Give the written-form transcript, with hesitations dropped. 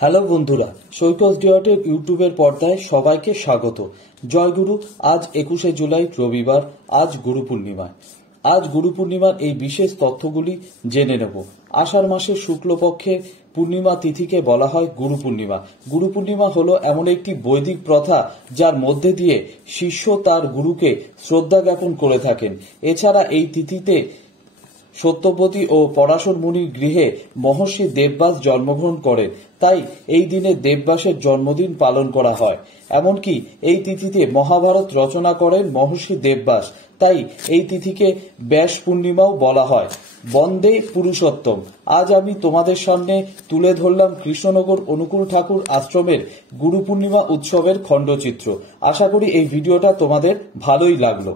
Hello বন্ধুরা, সৈকত ডিওটের ইউটিউবের পর্দায় সবাইকে স্বাগত। জয় গুরু। আজ 21শে জুলাই রবিবার। আজ গুরু পূর্ণিমা। আজ গুরু পূর্ণিমার এই বিশেষ তথ্যগুলি জেনে নেব। আষাঢ় মাসের শুক্লপক্ষে পূর্ণিমা তিথিকে বলা হয় গুরু পূর্ণিমা। গুরু পূর্ণিমা হলো এমন একটি বৈদিক প্রথা যার মধ্যে দিয়ে শিষ্য তার গুরুকে শ্রদ্ধা জ্ঞাপন করে থাকেন। এছাড়া এই তিথিতে সত্যবতী ও পরাশর মুনির গৃহে মহর্ষি দেবব্যাস জন্মগ্রহণ করেন, তাই এই দিনে দেবব্যাসের জন্মদিন পালন করা হয়। এমনকি এই তিথিতে মহাভারত রচনা করেন মহর্ষি দেবব্যাস, তাই এই তিথিকে ব্যাস পূর্ণিমাও বলা হয়। বন্দে পুরুষোত্তম। আজ আমি তোমাদের সামনে তুলে ধরলাম কৃষ্ণনগর অনুকূল ঠাকুর আশ্রমের গুরু পূর্ণিমা উৎসবের খণ্ডচিত্র। আশা করি এই ভিডিওটা তোমাদের ভালোই লাগলো।